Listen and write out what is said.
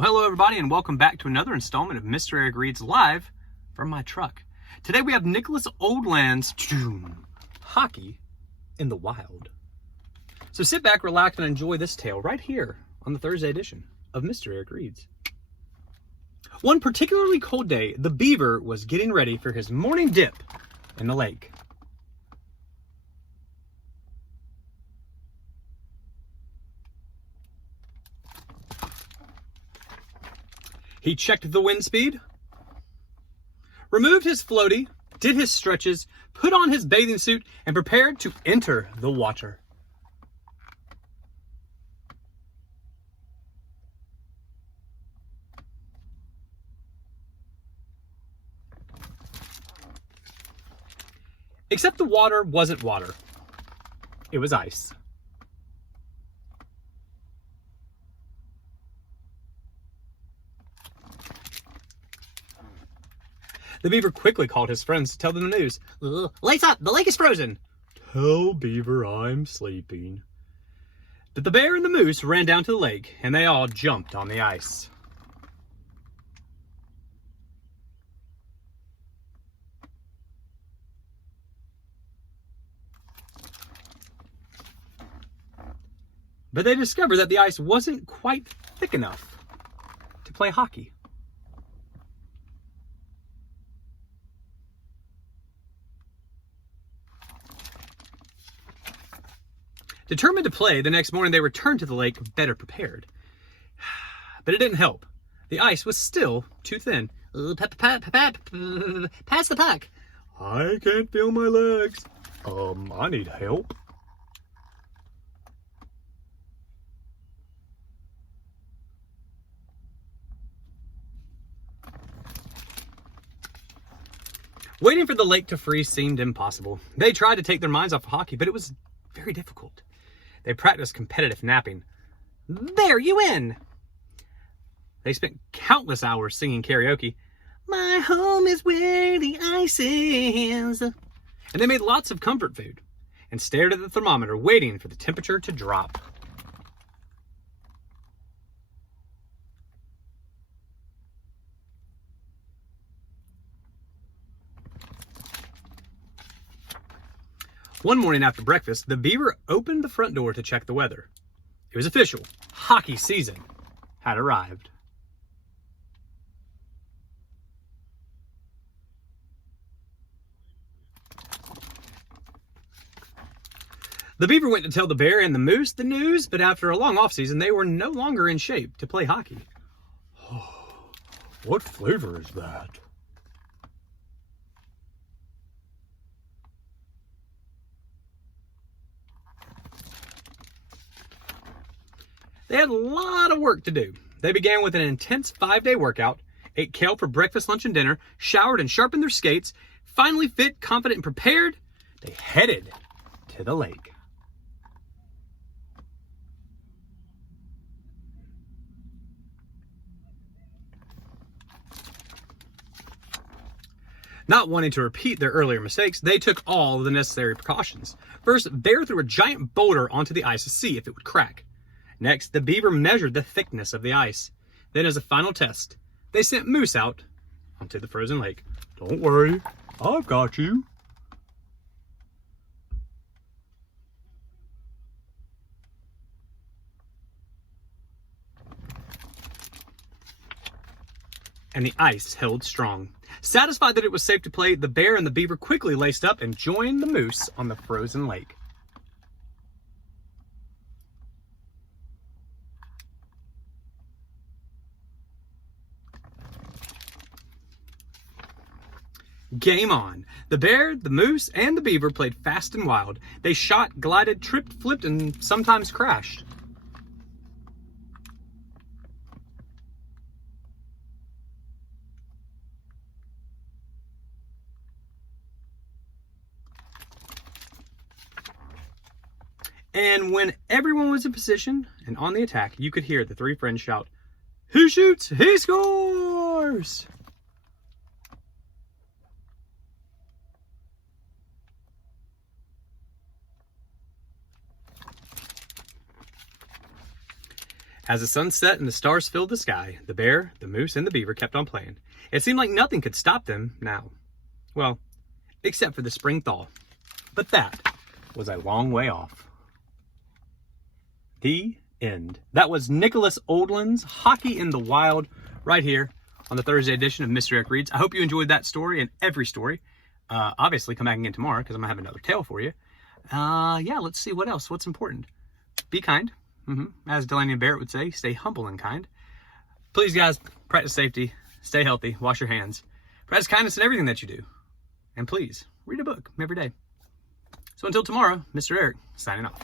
Well, hello everybody, and welcome back to another installment of Mr. Eric Reads live from my truck. Today we have Nicholas Oldland's Hockey in the Wild. So sit back, relax, and enjoy this tale right here on the Thursday edition of Mr. Eric Reads. One particularly cold day, the beaver was getting ready for his morning dip in the lake. He checked the wind speed, removed his floaty, did his stretches, put on his bathing suit, and prepared to enter the water. Except the water wasn't water. It was ice. The beaver quickly called his friends to tell them the news. Lights up! The lake is frozen! Tell Beaver I'm sleeping. But the bear and the moose ran down to the lake, and they all jumped on the ice. But they discovered that the ice wasn't quite thick enough to play hockey. Determined to play, the next morning they returned to the lake better prepared. But it didn't help. The ice was still too thin. Pass the puck. I can't feel my legs. I need help. Waiting for the lake to freeze seemed impossible. They tried to take their minds off of hockey, but it was very difficult. They practiced competitive napping. There, you win! They spent countless hours singing karaoke. My home is where the ice is. And they made lots of comfort food and stared at the thermometer, waiting for the temperature to drop. One morning after breakfast, the beaver opened the front door to check the weather. It was official. Hockey season had arrived. The beaver went to tell the bear and the moose the news, but after a long off-season, they were no longer in shape to play hockey. Oh, what flavor is that? They had a lot of work to do. They began with an intense 5-day workout, ate kale for breakfast, lunch, and dinner, showered and sharpened their skates. Finally fit, confident, and prepared, they headed to the lake. Not wanting to repeat their earlier mistakes, they took all of the necessary precautions. First, Bear threw a giant boulder onto the ice to see if it would crack. Next, the beaver measured the thickness of the ice. Then, as a final test, they sent Moose out onto the frozen lake. Don't worry, I've got you. And the ice held strong. Satisfied that it was safe to play, the bear and the beaver quickly laced up and joined the moose on the frozen lake. Game on. The bear, the moose, and the beaver played fast and wild. They shot, glided, tripped, flipped, and sometimes crashed. And when everyone was in position and on the attack, you could hear the three friends shout, "He shoots, he scores!" As the sun set and the stars filled the sky, the bear, the moose, and the beaver kept on playing. It seemed like nothing could stop them now. Well, except for the spring thaw. But that was a long way off. The end. That was Nicholas Oldland's Hockey in the Wild right here on the Thursday edition of Mr. Eric Reads. I hope you enjoyed that story and every story. Obviously, come back again tomorrow because I'm going to have another tale for you. Yeah, let's see what else. What's important? Be kind. As Delaney and Barrett would say, stay humble and kind. Please, guys, practice safety. Stay healthy. Wash your hands. Practice kindness in everything that you do. And please, read a book every day. So until tomorrow, Mr. Eric, signing off.